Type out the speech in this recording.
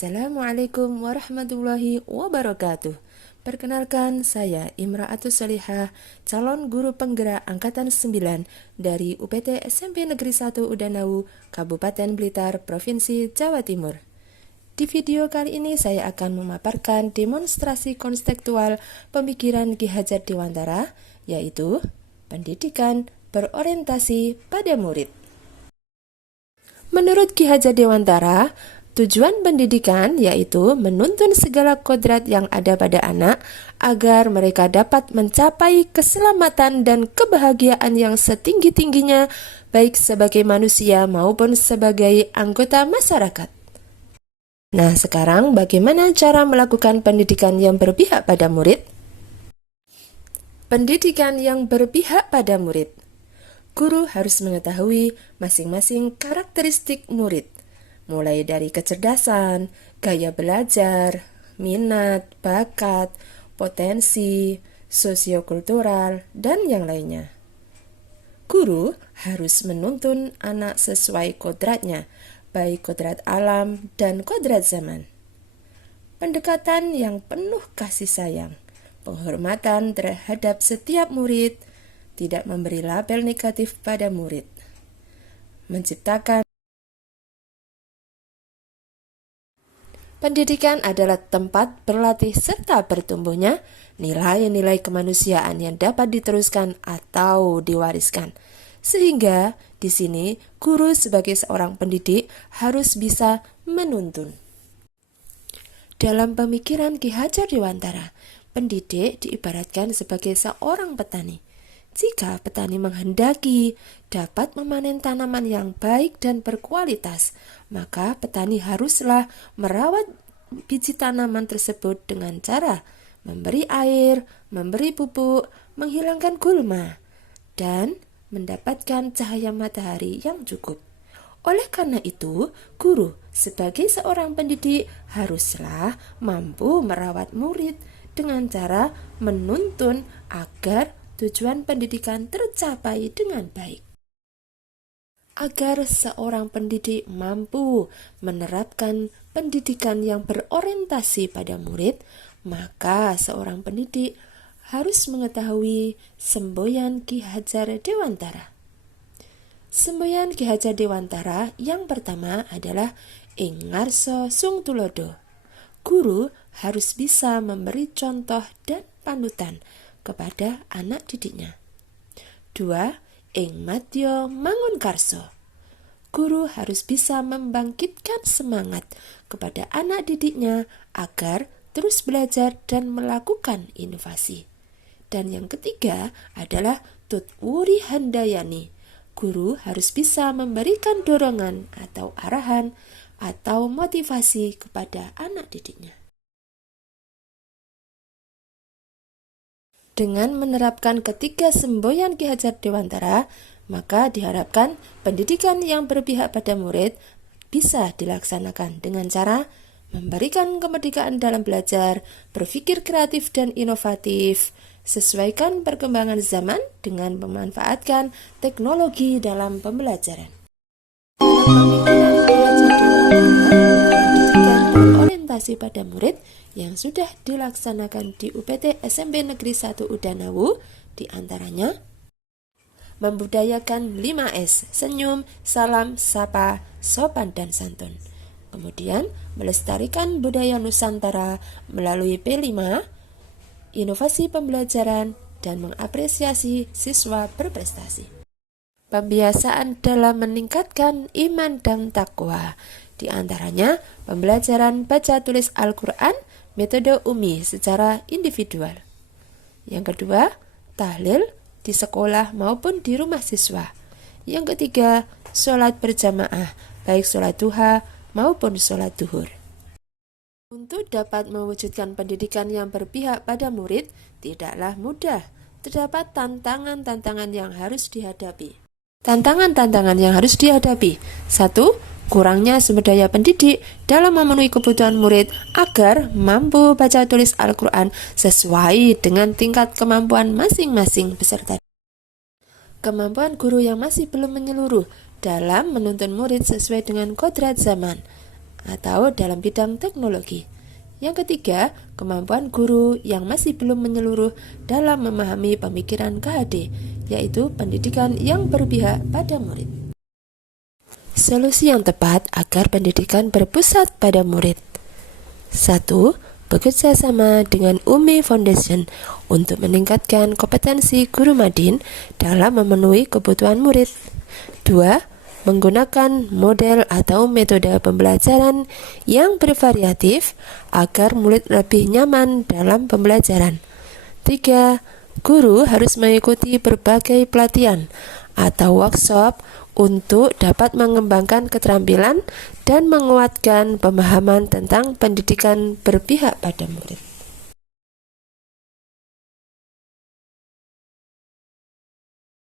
Assalamualaikum warahmatullahi wabarakatuh. Perkenalkan, saya Imra'atus Sholihah, calon guru penggerak Angkatan 9 dari UPT SMP Negeri 1 Udanau, Kabupaten Blitar, Provinsi Jawa Timur. Di video kali ini saya akan memaparkan demonstrasi konseptual pemikiran Ki Hajar Dewantara, yaitu pendidikan berorientasi pada murid. Menurut Ki Hajar Dewantara, tujuan pendidikan yaitu menuntun segala kodrat yang ada pada anak agar mereka dapat mencapai keselamatan dan kebahagiaan yang setinggi-tingginya, baik sebagai manusia maupun sebagai anggota masyarakat. Nah, sekarang bagaimana cara melakukan pendidikan yang berpihak pada murid? Pendidikan yang berpihak pada murid. Guru harus mengetahui masing-masing karakteristik murid, mulai dari kecerdasan, gaya belajar, minat, bakat, potensi, sosiokultural, dan yang lainnya. Guru harus menuntun anak sesuai kodratnya, baik kodrat alam dan kodrat zaman. Pendekatan yang penuh kasih sayang, penghormatan terhadap setiap murid, tidak memberi label negatif pada murid, menciptakan. Pendidikan adalah tempat berlatih serta bertumbuhnya nilai-nilai kemanusiaan yang dapat diteruskan atau diwariskan. Sehingga di sini guru sebagai seorang pendidik harus bisa menuntun. Dalam pemikiran Ki Hajar Dewantara, pendidik diibaratkan sebagai seorang petani. Jika petani menghendaki dapat memanen tanaman yang baik dan berkualitas, maka petani haruslah merawat biji tanaman tersebut dengan cara memberi air, memberi pupuk, menghilangkan gulma, dan mendapatkan cahaya matahari yang cukup. Oleh karena itu, guru sebagai seorang pendidik haruslah mampu merawat murid dengan cara menuntun agar tujuan pendidikan tercapai dengan baik. Agar seorang pendidik mampu menerapkan pendidikan yang berorientasi pada murid, maka seorang pendidik harus mengetahui semboyan Ki Hajar Dewantara. Semboyan Ki Hajar Dewantara yang pertama adalah ing ngarsa sung tulodo. Guru harus bisa memberi contoh dan panutan kepada anak didiknya. 2. Ing madya mangun karso. Guru harus bisa membangkitkan semangat kepada anak didiknya agar terus belajar dan melakukan inovasi. Dan yang ketiga adalah tutwuri handayani. Guru harus bisa memberikan dorongan atau arahan atau motivasi kepada anak didiknya. Dengan menerapkan ketiga semboyan Ki Hajar Dewantara, maka diharapkan pendidikan yang berpihak pada murid bisa dilaksanakan dengan cara memberikan kemerdekaan dalam belajar, berpikir kreatif dan inovatif, sesuaikan perkembangan zaman dengan memanfaatkan teknologi dalam pembelajaran. Pendidikan berorientasi pada murid yang sudah dilaksanakan di UPT SMP Negeri 1 Udanau, diantaranya membudayakan 5S, senyum, salam, sapa, sopan, dan santun. Kemudian melestarikan budaya Nusantara melalui P5, inovasi pembelajaran, dan mengapresiasi siswa berprestasi. Pembiasaan dalam meningkatkan iman dan takwa, diantaranya pembelajaran baca tulis Al-Quran, metode UMI secara individual. Yang kedua, tahlil di sekolah maupun di rumah siswa. Yang ketiga, sholat berjamaah, baik sholat duha maupun sholat duhur. Untuk dapat mewujudkan pendidikan yang berpihak pada murid, tidaklah mudah. Terdapat tantangan-tantangan yang harus dihadapi. Tantangan-tantangan yang harus dihadapi. 1. Kurangnya sumber daya pendidik dalam memenuhi kebutuhan murid agar mampu baca tulis Al-Quran sesuai dengan tingkat kemampuan masing-masing peserta. Kemampuan guru yang masih belum menyeluruh dalam menuntun murid sesuai dengan kodrat zaman atau dalam bidang teknologi. Yang ketiga, kemampuan guru yang masih belum menyeluruh dalam memahami pemikiran KHD, yaitu pendidikan yang berpihak pada murid. Solusi yang tepat agar pendidikan berpusat pada murid. 1. Bekerja sama dengan UMI Foundation untuk meningkatkan kompetensi guru Madin dalam memenuhi kebutuhan murid. 2. Menggunakan model atau metode pembelajaran yang bervariatif agar murid lebih nyaman dalam pembelajaran. 3. Guru harus mengikuti berbagai pelatihan atau workshop untuk dapat mengembangkan keterampilan dan menguatkan pemahaman tentang pendidikan berpihak pada murid.